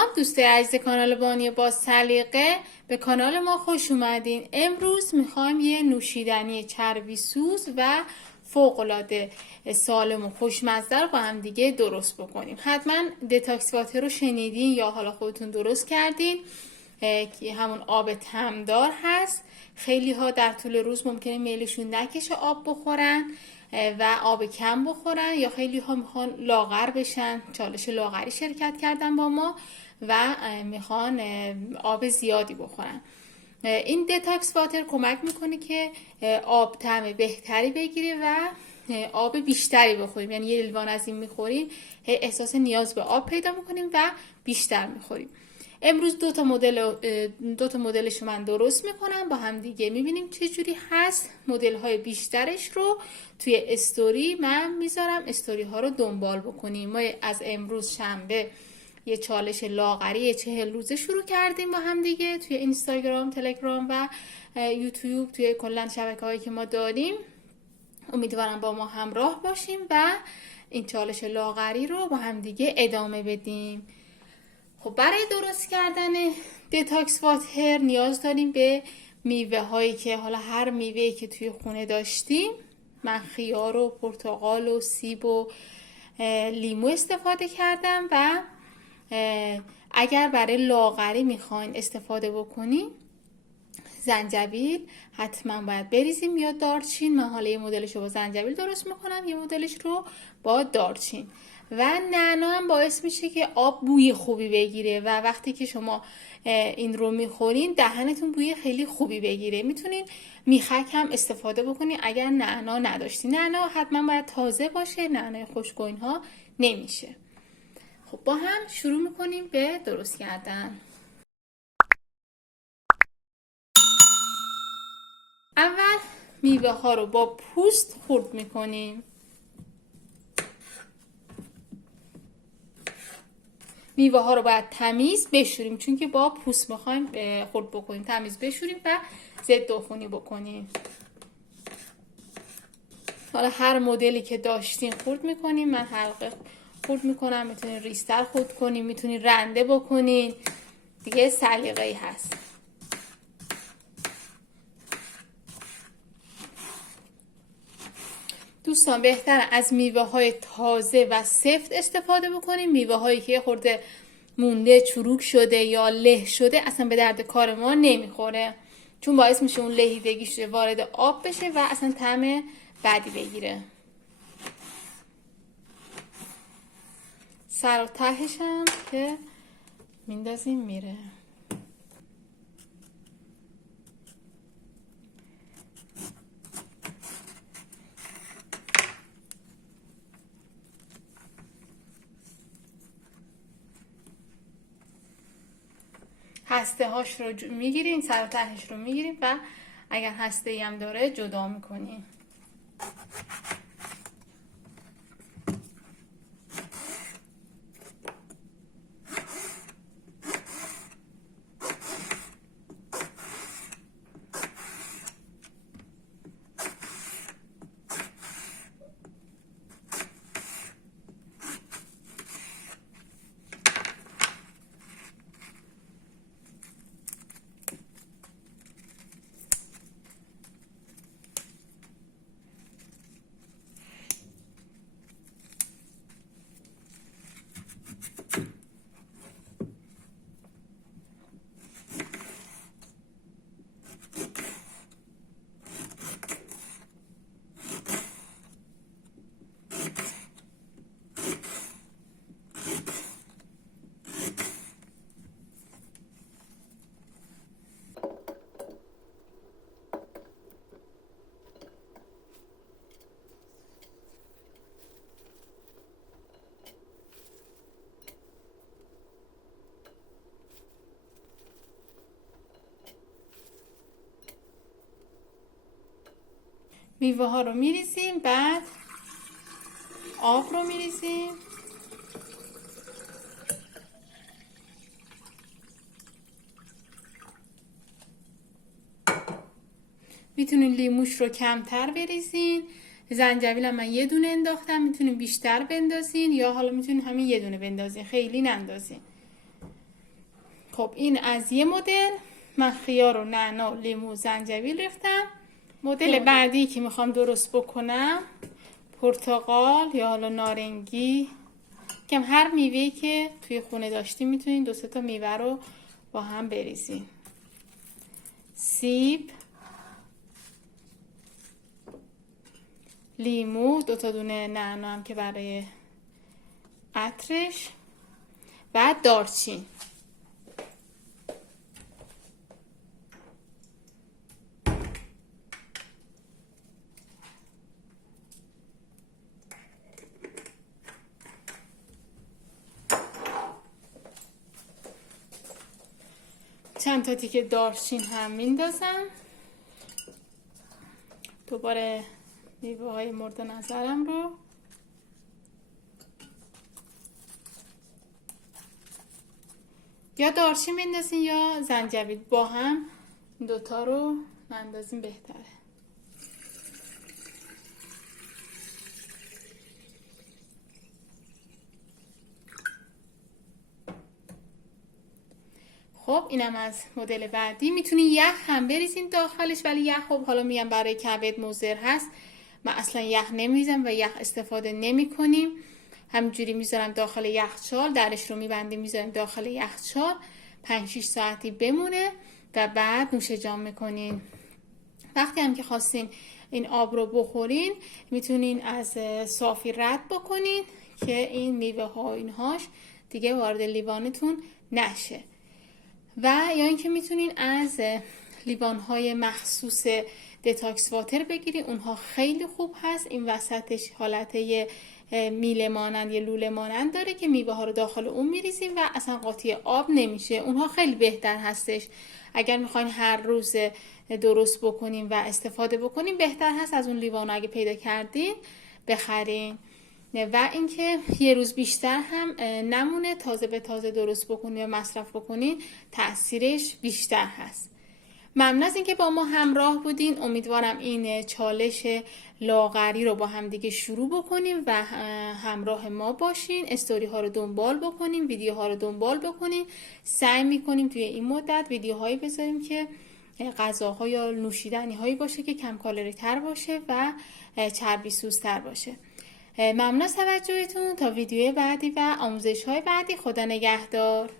سلام دوستای عزیز کانال بانی با سلیقه، به کانال ما خوش اومدین. امروز میخوایم یه نوشیدنی چربی سوز و فوق‌العاده سالم و خوشمزه رو با هم دیگه درست بکنیم. حتما دتاکس واتر رو شنیدین یا حالا خودتون درست کردین که همون آب تمدار هست. خیلی ها در طول روز ممکنه میلشون نکشه آب بخورن و آب کم بخورن، یا خیلی ها میخوان لاغر بشن، چالش لاغری شرکت کردن با ما و میخوان آب زیادی بخورن. این دتاکس واتر کمک میکنه که آب طعم بهتری بگیره و آب بیشتری بخوریم. یعنی یه لیوان از این میخوریم احساس نیاز به آب پیدا میکنیم و بیشتر میخوریم. امروز دو تا مدلش من درست میکنم، با هم دیگه میبینیم چه جوری هست. مدل های بیشترش رو توی استوری من میذارم، استوری ها رو دنبال بکنیم. ما از امروز شنبه یه چالش لاغری 40 روزه شروع کردیم با هم دیگه توی اینستاگرام، تلگرام و یوتیوب، توی کلا شبکه‌هایی که ما داریم. امیدوارم با ما همراه باشیم و این چالش لاغری رو با هم دیگه ادامه بدیم. خب برای درست کردن دتاکس واتر نیاز داریم به میوه هایی که حالا هر میوه‌ای که توی خونه داشتیم. من خیار و پرتقال و سیب و لیمو استفاده کردم و اگر برای لاغری میخواین استفاده بکنین زنجبیل حتما باید بریزیم یا دارچین. من حالا یه مدلش رو با زنجبیل درست میکنم، یه مدلش رو با دارچین. و نعنا هم باعث میشه که آب بوی خوبی بگیره و وقتی که شما این رو میخورین دهنتون بوی خیلی خوبی بگیره. میتونین میخک هم استفاده بکنین اگر نعنا نداشتین. نعنا حتما باید تازه باشه، نعنای خشک و اینها نمیشه. خب با هم شروع میکنیم به درست کردن. اول میوه ها رو با پوست خرد میکنیم. میوه ها رو باید تمیز بشوریم، چون که با پوست میخوایم خرد بکنیم. تمیز بشوریم و ضد عفونی بکنیم. حالا هر مدلی که داشتین خرد میکنیم. من حلقه خرد میکنم، میتونین ریستر خرد کنین، میتونین رنده بکنین، دیگه سلیقه‌ای هست. دوستان بهتره از میوه های تازه و سفت استفاده بکنیم. میوه هایی که خورده مونده، چروک شده یا له شده اصلا به درد کار ما نمیخوره، چون باعث میشه اون لهیدگیش وارد آب بشه و اصلا طعم بدی بگیره. سر و تهش هم که میندازیم میره. هسته هاش رو میگیریم، سر و تهش رو میگیریم و اگر هسته ای هم داره جدا میکنیم. میوه ها رو میریزیم، بعد آب رو میریزیم. میتونین لیموش رو کمتر بریزین. زنجبیل هم من یه دونه انداختم، میتونین بیشتر بندازین یا حالا میتونین همین یه دونه بندازین، خیلی نندازین. خب این از یه مدل. من خیار و نعنا و لیمو و زنجبیل ریختم. مدل بعدی که میخوام درست بکنم پرتقال یا حالا نارنگی، کم هر میوه‌ای که توی خونه داشتیم میتونین 2-3 تا میوه رو با هم بریزین. سیب، لیمو، 2 تا دونه نعنا هم که برای عطرش و دارچین. چند تا تیکه دارچین هم میندازم. دوباره میوه های مورد نظرم رو یا دارچین میندازین یا زنجبیل، با هم این دوتا رو اندازین بهتره. خب اینم از مدل بعدی. میتونین یخ هم بریزین داخلش، ولی یخ خب حالا میگم برای کبد مضر هست. من اصلا یخ نمیریزم و یخ استفاده نمی کنیم. همینجوری میذارم داخل یخچال، درش رو میبندیم میذاریم داخل یخچال 5-6 ساعتی بمونه و بعد نوش جان میکنین. وقتی هم که خواستین این آب رو بخورین میتونین از صافی رد بکنین که این میوه ها اینهاش دیگه وارد لیوانتون نشه. و یا اینکه میتونین از لیوان های مخصوص دتاکس واتر بگیرین، اونها خیلی خوب هست. این وسطش حالت میله مانند یا لوله مانند داره که میوه ها رو داخل اون میریزیم و اصلا قاطی آب نمیشه. اونها خیلی بهتر هستش. اگر میخواین هر روز درست بکنین و استفاده بکنین بهتر هست از اون لیوان اگه پیدا کردین بخرین. و اینکه یه روز بیشتر هم نمونه، تازه به تازه درست بکنین یا مصرف بکنین تأثیرش بیشتر هست. ممنون از اینکه با ما همراه بودین. امیدوارم این چالش لاغری رو با هم دیگه شروع بکنیم و همراه ما باشین. استوری ها رو دنبال بکنیم، ویدیوها رو دنبال بکنیم. سعی میکنیم توی این مدت ویدیوهایی بذاریم که غذاها یا نوشیدنی هایی باشه که کم کالری تر باشه و چربی سوزتر باشه. ممنون از توجهتون. تا ویدیو بعدی و آموزش های بعدی، خدا نگهدار.